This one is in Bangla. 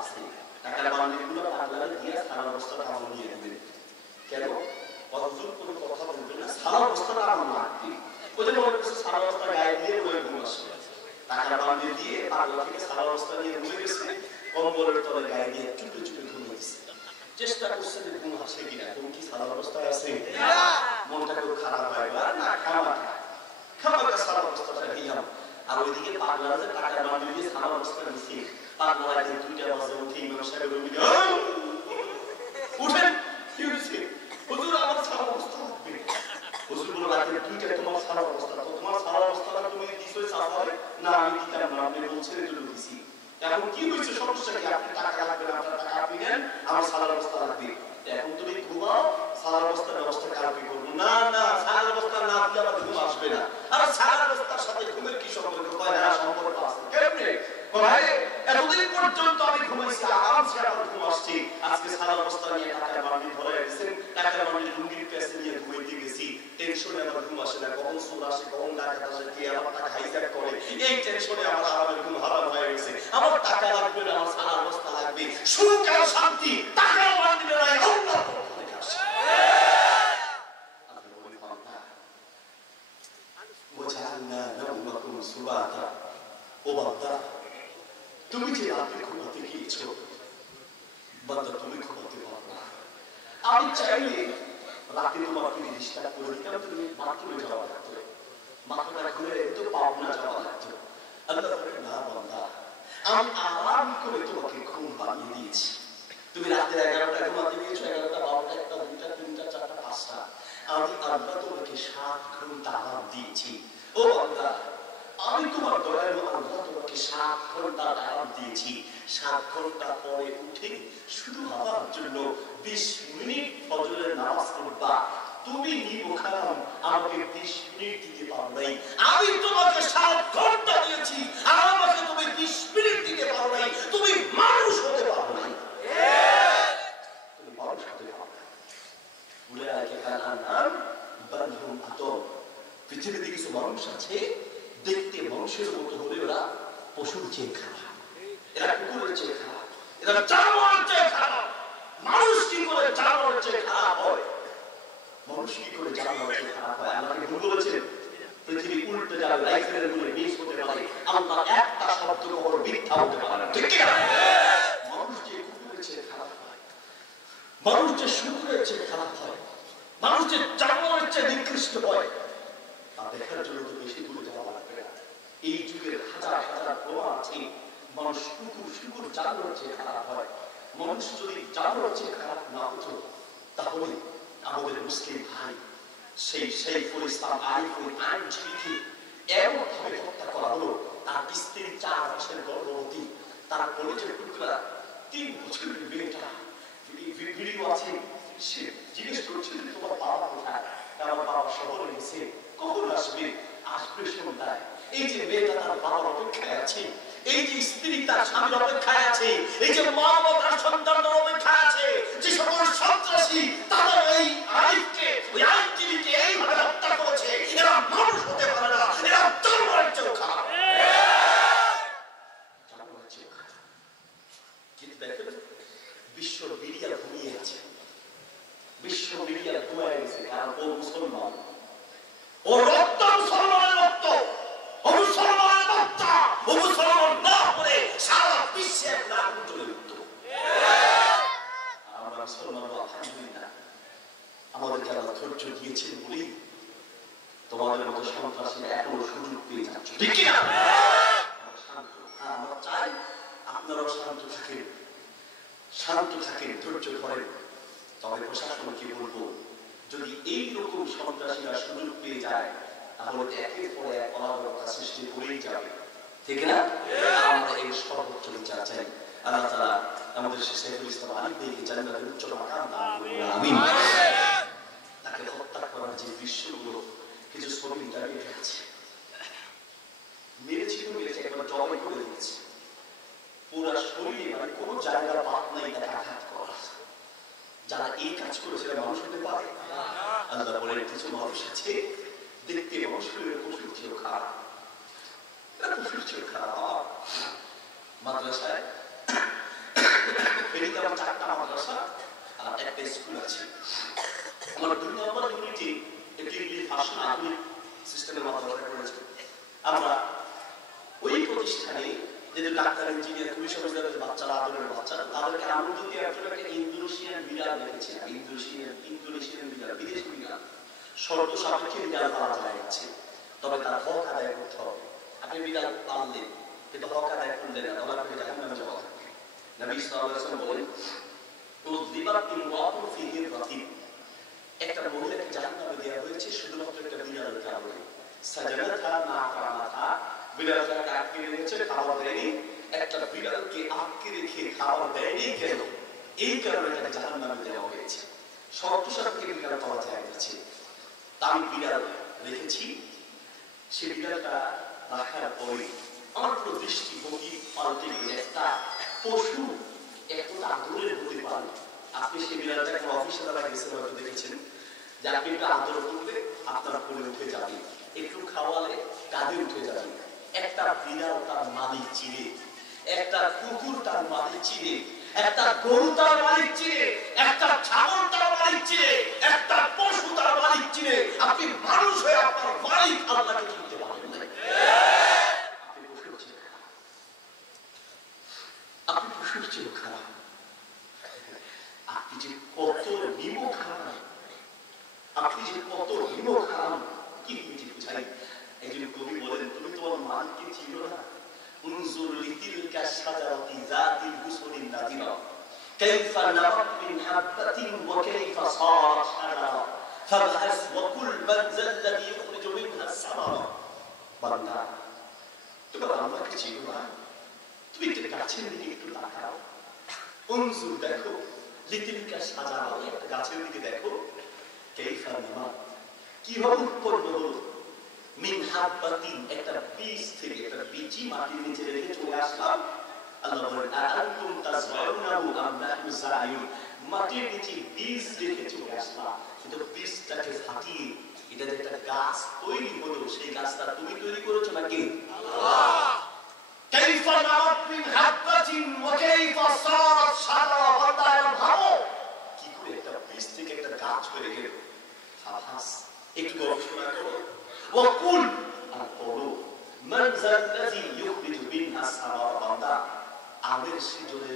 আছে, টাকার বান্ডিলগুলো পাগলারে দিয়ে সারা বস্তা কামড় নিয়ে দেবে। কেন? অজুর কোনো কথা বলবে না, সারা বস্তাটা আমার লাগবে। ওই জন্য মনে করছে সারা বস্তা গায়ে দিয়ে ওই ঘুম আসবে। টাকার বান্ডিল দিয়ে পাগলা থেকে সারা বস্তা নিয়ে ঘুরে গেছে, কম্বলের তলে গায়ে দিয়ে চুপে চুপে ঘুমিয়েছে। চেষ্টা করছে যে ঘুম আসে কিনা, ঘুম কি সারা অবস্থায় আছে? মনটা খুব খারাপ হয় না, খামাকা সারা অবস্থাটা দিলাম। আর ওইদিকে পাগলারা যে টাকার বান্ডিল দিয়ে সারা অবস্থা দিচ্ছে, পাগলারা 2টা বাজে উঠে ইমাম সাহেব উঠেন, কি হয়েছে? হুজুর আমার সারা অবস্থা লাগবে। হুজুর বলল রাতে 2টায় তোমার সারা অবস্থা, তো তোমার সারা অবস্থাটা তুমি দিছো সাফারে? না আমি দিতাম না, আপনি বলছেন এগুলো দিছি। এখন কি হয়েছে, সমস্যা কি? আপনি টাকা লাগবে না, আপনার টাকা আপনি নেন, আমার সালার অবস্থা লাগবে। এখন তুমি ঘুমাও, সালার অবস্থার ব্যবস্থা কালকে করবো। না না, সালার অবস্থা না দিলে আমার ঘুম আসবে না। আর সালার অবস্থার সাথে ঘুমের কি সম্পর্ক? সম্পর্ক আছে। কেমনে ভাই? এতদিন পর্যন্ত আমি ঘুমাইছি, আরামসে আমার ঘুম আসছে। আজকে সালার অবস্থা নিয়ে টাকার বান্ডিল ধরে গেছেন, টাকার বান্ডিল লুঙ্গির পেছে নিয়ে ঘুমাইতে গেছি। টেনশনে আমার ঘুম আসে না, কখন চোর আসে, কখন ডাকাত আসে, কে আমার টাকা হাইজ্যাক করে, এই টেনশনে আমার আরামের ঘুম হারাম হয়ে গেছে। আমার টাকা লাগবে না, আমার সালার অবস্থা লাগবে। সুখ আর শান্তি টাকার বান্ডিলে নাই, আল্লাহ থেকে আসে। আপনি বলেন বান্দা, ওয়াজআলনা নাওমাকুম সুবাতা, ও বান্দা তুমি যে রাতে ঘুমাতে গিয়েছো, বান্দা তুমি ঘুমাতে পারো না। আমি চাইলে রাতে তোমাকে ডিস্টার্ব করে দিতাম, তুমি বাথরুমে যাওয়া লাগতো, মাথাটা ঘুরে তো পাবনা যাওয়া লাগতো। আল্লাহ বলে না বান্দা, আমি আরাম করে তোমাকে ঘুম পাড়িয়ে দিয়েছি। তুমি রাতে 11টায় ঘুমাতে গিয়েছো, 11টা 12টা 1টা 2টা 3টা 4টা 5টা, আমি আল্লাহ তোমাকে 7 ঘন্টা আরাম দিয়েছি। ও বান্দা, আমি তোমার দয়ালু আল্লাহ তোমাকে 7 ঘন্টা আরাম দিয়েছি। 7 ঘন্টা পরে উঠে শুধু আমার জন্য 20 মিনিট ফজরের নামাজ পড়বা। তুমি নিবখারাম আমাকে 20 মিনিট দিতে পারো নাই, আমি তোমাকে 7 ঘন্টা দিয়েছি, আর আমাকে তুমি 20 মিনিট দিতে পারো নাই। তুমি মানুষ হতে পারো নাই, তুমি মানুষ হতে পারো না। উলাইকা কালান্নাম বাল হুম আদম। পৃথিবীতে কিছু মানুষ আছে দেখতে মানুষের মতো হলে ওরা পশুর চেয়ে খারাপ, এরা কুকুরের চেয়ে খারাপ, এরা জানোয়ারের চেয়ে খারাপ। মানুষ কি করে জানোয়ারের চেয়ে খারাপ হয়? মানুষ কি করে জানোয়ারের চেয়ে খারাপ হয়? আল্লাহ কি ভুল বলেছেন? পৃথিবী উল্টে যাবে, রাইফেলের গুলি মিস হতে পারে, আল্লাহ একটা শব্দ কখনো মিথ্যা হতে পারে না, ঠিক কি না? মানুষ যে কুকুরের চেয়ে খারাপ হয়, মানুষ যে শুকুরের চেয়ে খারাপ হয়, মানুষ যে জানোয়ারের চেয়ে নিকৃষ্ট হয়, তা দেখার জন্য তো বেশি দূরে যাওয়া লাগবে না। এই যুগের হাজার হাজার প্রমাণ আছে, মানুষ কুকুর শুকুর জানোয়ারের চেয়ে খারাপ হয়। মানুষ যদি জানোয়ারের চেয়ে খারাপ না হতো, তাহলে আমাদের মুসলিম ভাই সেই সাইফুল ইসলাম আরিফুল আইনজীবীকে এমন ভাবে হত্যা করা হলো, তার স্ত্রী 4 মাসের গর্ভবতী, তার কলেজের টুকরা 3 বছরের মেয়েটা, ভিডিও আছে, সে জিজ্ঞেস করছিল তোমার বাবা কোথায়? আমার বাবা শহরে গেছে, কখন আসবে? আসবে সন্ধ্যায়। এই যে মেয়েটা তার বাবার অপেক্ষায় আছে, এই যে স্ত্রী তার স্বামীর অপেক্ষায় আছে, এই যে মা তার সন্তানদের অপেক্ষায় আছে, যে সকল সন্ত্রাসী তারা এই আরিফকে, ওই আইনজীবীকে এইভাবে হত্যা করেছে, এরা মানুষ হতে পারে না, এরা জানোয়ারের চেয়েও খারাপ। জানোয়ারের চেয়েও খারাপ। কিন্তু দেখেন বিশ্ব মিডিয়া ঘুমিয়ে আছে, বিশ্ব মিডিয়া ঘুমায় গেছে, কারণ ও মুসলমান, ও রক্ত মুসলমানের রক্ত, ও মুসলমানের বাচ্চা, ও মুসলমান না হলে সারা বিশ্বে একটা আগুন জ্বলে উঠত। আমরা মুসলমান আলহামদুলিল্লাহ, আমাদেরকে আল্লাহ ধৈর্য দিয়েছেন বলেই তোমাদের মতো সন্ত্রাসীরা এখনো সুযোগ পেয়ে যাচ্ছে, ঠিক কি না? শান্ত, আমরা চাই আপনারাও শান্ত থাকেন, শান্ত থাকেন, ধৈর্য ধরেন। তবে প্রশাসনকে বলবো, যদি এইরকম সন্ত্রাসীরা সুযোগ পেয়ে যায়, তাহলে একের পর এক অরাজকতা সৃষ্টি করেই যাবে, ঠিক না? আমরা এই সর্বোচ্চ বিচার চাই। আল্লাহ তাআলা আমাদের সাইফুল ইসলাম আরিফকে জান্নাতের উচ্চ মাকাম দান করুন, আমিন। তাকে হত্যা করার যে দৃশ্যগুলো কিছু ছবি ইন্টারনেটে আছে, মেরেছে একবার জবাই করে দিয়েছে, পুরো শরীরে মানে কোনো জায়গার বাদ নাই তাকে আঘাত করা। যারা এই কাজ করেছে মানুষ হতে পারে? আল্লাহ বলেন কিছু মানুষ আছে দেখতে মানুষের পশুর চেয়েও খারাপ, পশুর চেয়েও খারাপ। মাদ্রাসায় 4টা মাদ্রাসা আর একটা স্কুল আছে। আমার 2 নম্বর ইউনিটে একটি ইংলিশ ভাষা আধুনিক সিস্টেমের মাধ্যমে করেছে। আমরা ওই প্রতিষ্ঠানে যে ডাক্তার, ইঞ্জিনিয়ার, পুলিশ অফিসারের বাচ্চারা, আদরের বাচ্চারা, তাদেরকে আনন্দ দিয়ে একটা ইন্দোনেশিয়ান বিড়াল রেখেছিলাম। ইন্দোনেশিয়ান বিড়াল, বিদেশি বিড়াল, শর্ত সাপেক্ষে বিড়াল পাওয়া যায় আছে, তবে তার হক আদায় করতে হবে। আপনি বিড়াল পাললেন কিন্তু হক আদায় করলেন না, তাহলে আপনি জাহান্নামে যাওয়া থাকবে। নবী সাল্লাল্লাহু আলাইহি ওয়াসাল্লাম বলেন, একটা মহিলাকে জাহান্নামে দেওয়া হয়েছে শুধুমাত্র একটা বিড়ালের কারণে। বিড়ালটাকে আটকে রেখেছে, খাবার দেয়নি। একটা বিড়ালকে আটকে রেখে খাবার দেয়নি কেন? এই কারণে তাকে জাহান্নামে দেওয়া হয়েছে। শর্ত সাপেক্ষে বিড়াল পাওয়া যায় গেছে। আমি বিড়াল রেখেছি, সে বিড়ালটা রাখার পরে আমার পুরো দৃষ্টিভঙ্গি পাল্টে গেলে একটা পশু এতটা আদরের হতে পারে। আপনি সে বিড়ালটা একটা অফিসে দ্বারা গেছেন, হয়তো দেখেছেন যে আপনি একটু আদর করলে আপনার কোলে উঠে যাবে, একটু খাওয়ালে কাঁধে উঠে যাবে। একটা বিড়াল তার মালিক চিনে, একটা কুকুর তার মালিক চিনে, একটা গরু তার মালিক চিনে, একটা ছাগল তার মালিক চিনে, একটা পশু তার মালিক চিনে। আপনি মানুষ হয়ে আপনার মালিক আল্লাহকে চিনতে পারবেন না। আপনি পশুর চেয়ে খারাপ, আপনি যে কত নিমক খারাপ, আপনি যে কত নিমক খারাপ কি বুঝাই? একজন কবি বলেন, তুমি তোমার মানকে চিনো না। انظر لتلك الشجرة ذات الغصن النضرة كيف نبت من حبة وكيف صارت شجرة فابحث وكل من ذا الذي يخرج منها الثمرة। বান্দা, তুমি আল্লাহকে চিনো না? তুমি একটু গাছের দিকে একটু তাকাও। انظر, দেখো, لتلك الشجرة, একটা গাছের দিকে দেখো, كيف نبت, কিভাবে উৎপন্ন হলো, মিন হাব্বাতিন, একটা বীজ থেকে, একটা বীজই মাটির নিচে রেখে চলে আসলাম। আল্লাহ বলেন, আআনতুম তাযরাউনাহু আম নাহনু যারিউন, মাটির নিচে বীজ রেখে চলে আসলাম, কিন্তু বীজটাকে ফাটিয়ে এটা যে একটা গাছ তৈরি হলো, সেই গাছটা তুমি তৈরি করেছো নাকি? আল্লাহ। কাইফা নাবাত মিন হাব্বাতিন ওয়া কাইফা সারাত শাজারা, বান্দা ভাবো কি করে একটা বীজ থেকে একটা গাছ তৈরি হলো। ফাহাস, একটু গবেষণা করো। وقل القلوب من ذا الذي يخرج منها الثمرة, বান্দা আমের সিজনে